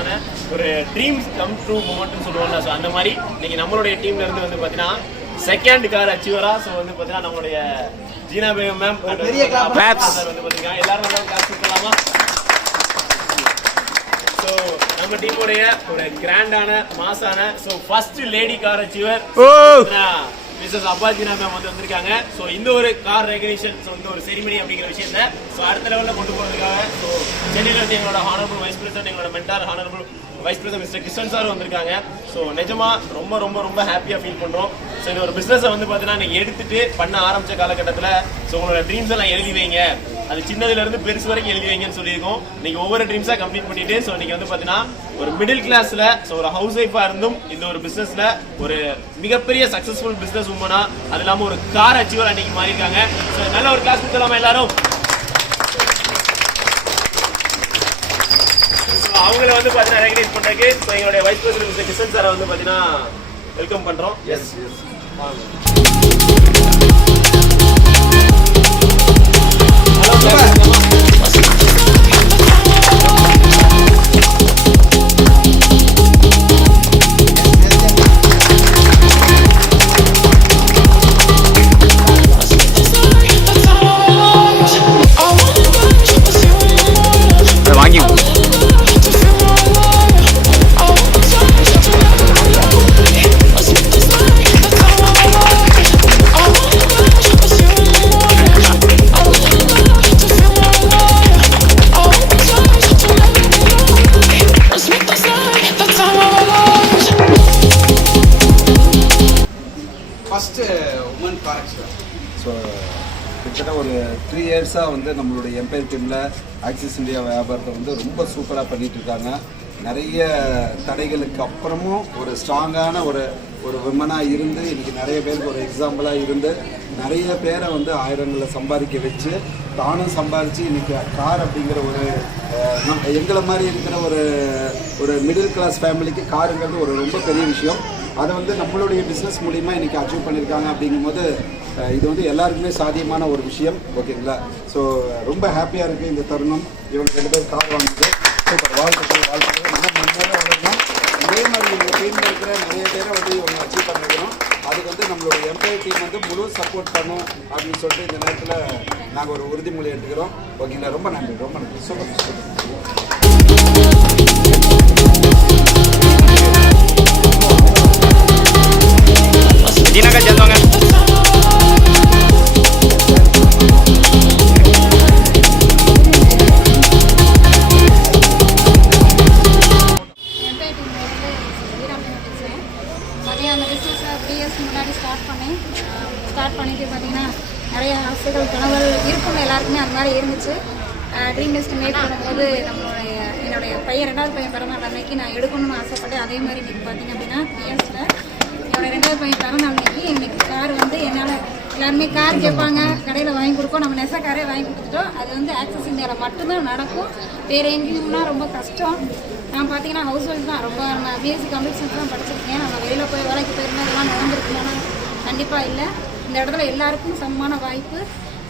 சூப்பரான ஒரு dreams come true மூமெண்ட்னு சொல்லுவோம்ல. ஸோ அந்த மாதிரி இன்னைக்கு நம்மளுடைய டீம்ல இருந்து வந்து பார்த்தீங்கன்னா செகண்ட் கார் அச்சீவரா ஸோ வந்து பார்த்தீங்கன்னா நம்மளுடைய ஜீனா பேகம் மேம் சார் வந்து பார்த்தீங்கன்னா எல்லாரும் கிளாஸ் கொடுக்கலாமா? ஸோ நம்ம டீமுடைய ஒரு கிராண்டான மாசான so first lady car achiever Mrs அப்பாஜினா மேம் வந்து வந்திருக்காங்க. ஸோ இந்த ஒரு கார் ரெகக்னிஷன் ஸோ இந்த ஒரு செரிமனி அப்படிங்கிற விஷயத்த ஸோ அடுத்த லெவலில் கொண்டு போகிறதுக்காக ஸோ சென்னையில் இருந்து எங்களோட ஹானரபிள் வைஸ் பிரசிடென்ட் எங்களோட mentor honourable vice president mister Krishnan sir வந்திருக்காங்க. ஸோ நிஜமா ரொம்ப ரொம்ப ரொம்ப ஹாப்பியாக ஃபீல் பண்ணுறோம். ஸோ இந்த ஒரு பிஸ்னஸை வந்து பார்த்தீங்கன்னா நீங்கள் எடுத்துட்டு பண்ண ஆரம்பித்த காலகட்டத்தில் ஸோ உங்களோட ட்ரீம்ஸ் எல்லாம் எழுதி வைங்க, அது சின்னதுல இருந்து பெருசு வரைக்கும் எழுதி வைங்கன்னு சொல்லியிருக்கோம். நீங்க ஒவ்வொரு ட்ரீம்ஸா கம்ப்ளீட் பண்ணிட்டு ஸோ நீங்க வந்து பாத்தீங்கன்னா ஒரு மிடில் கிளாஸ்ல ஸோ ஒரு ஹவுஸ் ஒய்ஃபா இருந்தும் இந்த ஒரு பிசினஸ்ல ஒரு மிகப்பெரிய சக்சஸ்ஃபுல் பிசினஸ் உமனா அது இல்லாம ஒரு கார் அச்சீவர் அன்னைக்கு மாறி இருக்காங்க. ஸோ நல்ல ஒரு கிளாஸ் கொடுக்கலாமா எல்லாரும்? அவங்கள வந்து பாத்தீங்கன்னா ரெகனைஸ் பண்றதுக்கு ஸோ எங்களுடைய வைஸ் பிரசிடென்ட் மிஸ்டர் கிருஷ்ணன் சாரை வந்து பாத்தீங்கன்னா வெல்கம் பண்றோம். எஸ் எஸ் ஸோ கிட்டத்தட்ட ஒரு 3 இயர்ஸாக வந்து நம்மளுடைய எம்பையர் டீமில் ஆக்சிஸ் இந்தியா வியாபாரத்தை வந்து ரொம்ப சூப்பராக பண்ணிகிட்டு இருக்காங்க. நிறைய தடைகளுக்கு அப்புறமும் ஒரு ஸ்ட்ராங்கான ஒரு விமனாக இருந்து இன்றைக்கி நிறைய பேருக்கு ஒரு எக்ஸாம்பிளாக இருந்து நிறைய பேரை வந்து ஆயிரங்களில் சம்பாதிக்க வச்சு தானும் சம்பாதிச்சு இன்றைக்கி கார் அப்படிங்கிற ஒரு எங்களை மாதிரி இருக்கிற ஒரு மிடில் கிளாஸ் ஃபேமிலிக்கு காருங்கிறது ஒரு ரொம்ப பெரிய விஷயம். அதை வந்து நம்மளுடைய பிஸ்னஸ் மூலிமா இன்றைக்கி அச்சீவ் பண்ணியிருக்காங்க. அப்படிங்கும்போது இது வந்து எல்லாருக்குமே சாத்தியமான ஒரு விஷயம். ஓகேங்களா? ஸோ ரொம்ப ஹாப்பியாக இருக்குது இந்த தருணம். இவங்க 2 பேர் கார் வாங்குது. சூப்பர், வாழ்த்துக்கள் வாழ்த்துக்கள். நம்ம முன்னேற வரணும். இதே மாதிரி இவங்க டீமில் இருக்கிற நிறைய பேரை வந்து இவங்க அச்சீவ் பண்ணிக்கிறோம். அதுக்கு வந்து நம்மளுடைய எம்பையர் டீம் வந்து முழு சப்போர்ட் பண்ணும் அப்படின்னு சொல்லிட்டு இந்த நேரத்தில் நாங்கள் ஒரு உறுதிமொழி எடுத்துக்கிறோம். ஓகேங்களா? ரொம்ப நன்றி, ரொம்ப நன்றி. Super super. Dinaga dyan mga start பண்ணிட்டு பார்த்தீங்கன்னா நிறைய ஆசைகள் கனவுகள் இருக்குன்னு எல்லாருக்குமே அந்த மாதிரி இருந்துச்சு. ட்ரீம் லிஸ்ட் மேக் பண்ணும்போது என்னுடைய பையன் 2வது பையன் பிறந்தநாள் அன்னைக்கு நான் எடுக்கணும்னு ஆசைப்பட்டேன். அதே மாதிரி இன்னைக்கு பார்த்தீங்க அப்படின்னா 3 இயர்ஸில் என்னோட 2வது பையன் பிறந்தநாள் அன்னைக்கு எனக்கு கார் வந்து என்னால் எல்லாருமே கார் கேட்பாங்க, கடையில் வாங்கி கொடுப்போம். நம்ம நெச காரே வாங்கி கொடுத்துட்டோம். அது வந்து ஆக்சஸ் இந்தியாவில் மட்டும்தான் நடக்கும், வேறு எங்கேயும்னா ரொம்ப கஷ்டம். நான் பார்த்தீங்கன்னா ஹவுஸ் ஒய்ஃப் தான். ரொம்ப நம்ம பிஎஸ்சி கம்ப்யூட்டர் சயின்ஸ் தான் படிச்சிருக்கேன். நம்ம வெளியில் போய் வேலைக்கு போயிருந்தோம் இதெல்லாம் நடந்துருக்குன்னா கண்டிப்பாக இல்லை. இந்த இடத்துல எல்லாருக்கும் சமமான வாய்ப்பு.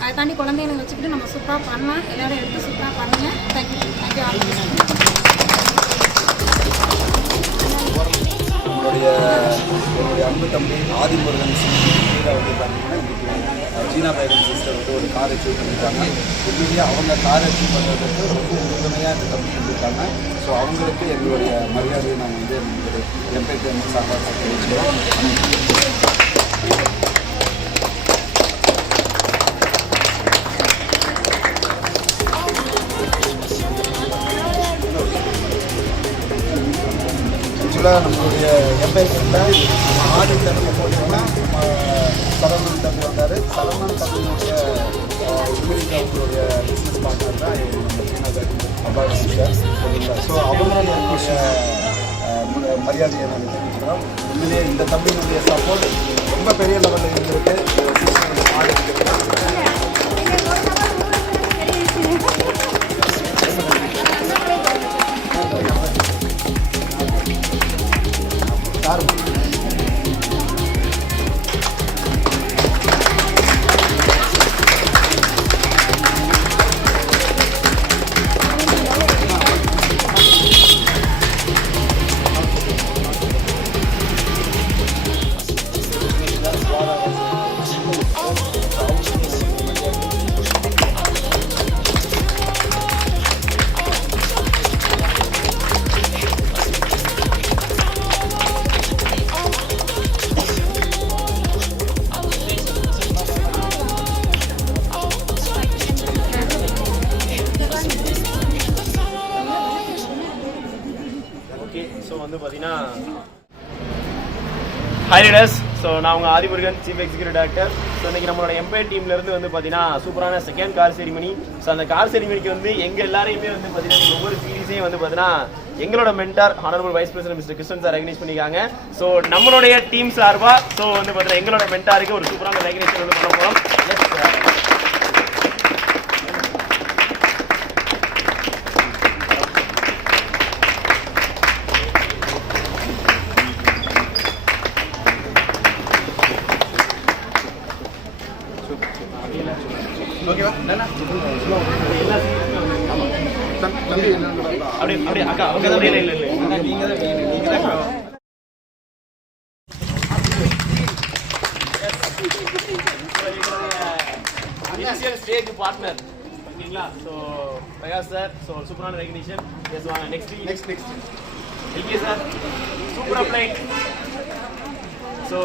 அதை தாண்டி குழந்தைகளை வச்சுக்கிட்டு நம்ம சூப்பராக பண்ணலாம். எல்லோரும் எடுத்து சூப்பராக பண்ணுங்கள். Thank you thank you all. என்னுடைய அன்பு தம்பி ஆதிமுருகன் கீழே வந்து பார்த்தீங்கன்னா இன்றைக்கி ஜீனா பேகம் சிஸ்டர் வந்து ஒரு கார் அச்சீவ் பண்ணியிருக்காங்க. உண்மையிலேயே அவங்க கார் அச்சீவ் பண்ணுறதுக்கு ரொம்ப உறுதுணையாக இந்த தம்பி இருந்திருக்காங்க. ஸோ அவங்களுக்கு எங்களுடைய மரியாதையை நாங்கள் வந்து நம்மளுடைய எம்பையர் டீம் சார்பாக தெரிவிச்சுக்கிறோம். ஆக்சுவலாக நம்மளுடைய எம்பையர் டீமில் ஆடி தம்பி போட்டோம்னா சரவணன் தம்பி வந்தார். சரவணன் தம்பியுடைய அவங்களுடைய பிஸ்னஸ் பார்ட்னர் தான் நம்ம அப்பாஸ் சார். சரிங்களா? ஸோ அவங்களுடைய மரியாதையை நாங்கள் தெரிவிச்சுக்கிறோம். உண்மையிலேயே இந்த தம்பியினுடைய சப்போர்ட் ரொம்ப பெரிய லெவலில் இருந்திருக்கு. ஆடி ஸோ வந்து பார்த்தீங்கன்னா ஹாய் லீடர்ஸ். ஸோ நான் உங்கள் Adimurugan, chief executive director. So இன்றைக்கி நம்மளோட எம்பையர் டீம்லேருந்து வந்து பார்த்தீங்கன்னா சூப்பரான செகண்ட் கார் செரிமனி. ஸோ அந்த கார் செரிமனிக்கு வந்து எங்கள் எல்லாரையுமே வந்து பார்த்தீங்கன்னா ஒவ்வொரு சீரீஸையும் வந்து பார்த்தீங்கன்னா எங்களோட mentor honourable vice president mister Krishnan sir recognise பண்ணியிருக்காங்க. ஸோ நம்மளுடைய டீம் சார்பாக ஸோ வந்து பார்த்தீங்கன்னா எங்களோட மென்டாருக்கு ஒரு சூப்பரான ரெகனைசேஷன் வந்து பண்ண போகிறோம். அப்படியே அக்கா அப்படியே இல்லை இனிஷியல் ஸ்டேஜ் பார்ட்னர் ஓகேங்களா. ஸோ பிரகாஷ் சார், ஸோ சூப்பரான ரெகக்னிஷன். எஸ் வாங்க நெக்ஸ்ட் எல்கே சார் சூப்பர் அப்ளைன். ஸோ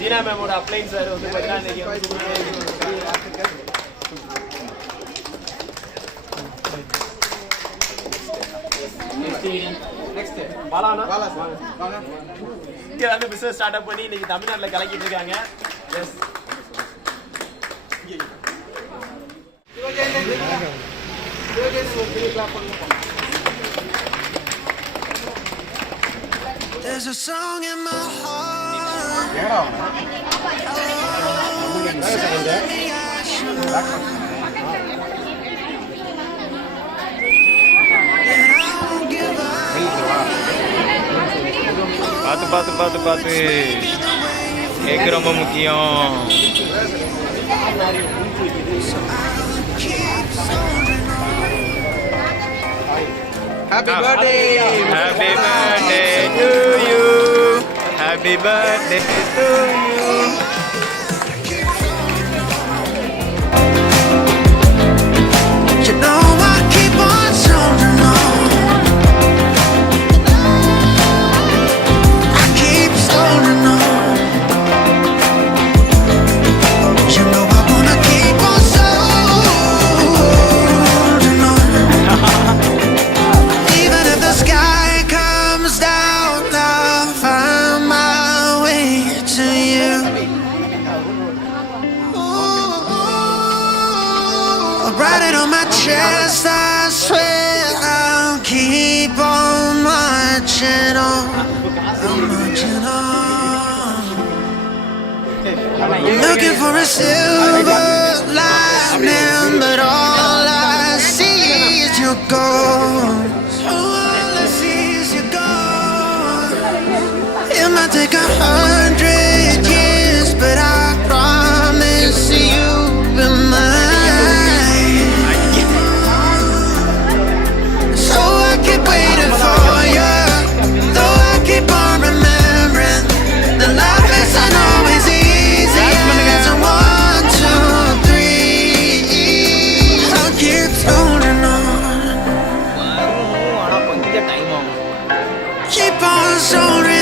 ஜீனா மேமோட அப்ளைன் சார் வந்து பார்த்தீங்கன்னா இன்னைக்கு வந்து சூப்பரான நெக்ஸ்ட் பாலானா வாங்க இங்க வந்து பிசினஸ் ஸ்டார்ட் அப் பண்ணி இன்னைக்கு தமிழ்நாட்டுல கலக்கிட்டு இருக்காங்க. Yes There's a song in my heart. பார்த்து கேக்கு ரொம்ப முக்கியம். Happy birthday! Happy birthday to you. Happy birthday to you. You know I keep on soldiering on. I keep soldiering on. You know I wanna keep on soldiering on. Even if the sky comes down, I'll find my way to you. I'll write it on my chest, I swear I'll keep on marching on. I'm marching on. Looking for a silver lining, but all I see is your ghost. All I see is your ghost. It might take 100 years, but I promise you'll be mine. So I keep waiting for you, though I keep on remembering that life isn't always easy. It's a 1, 2, 3. I'll keep holding on. ஆனா கொஞ்சம் time ஆகும். Keep on soaring.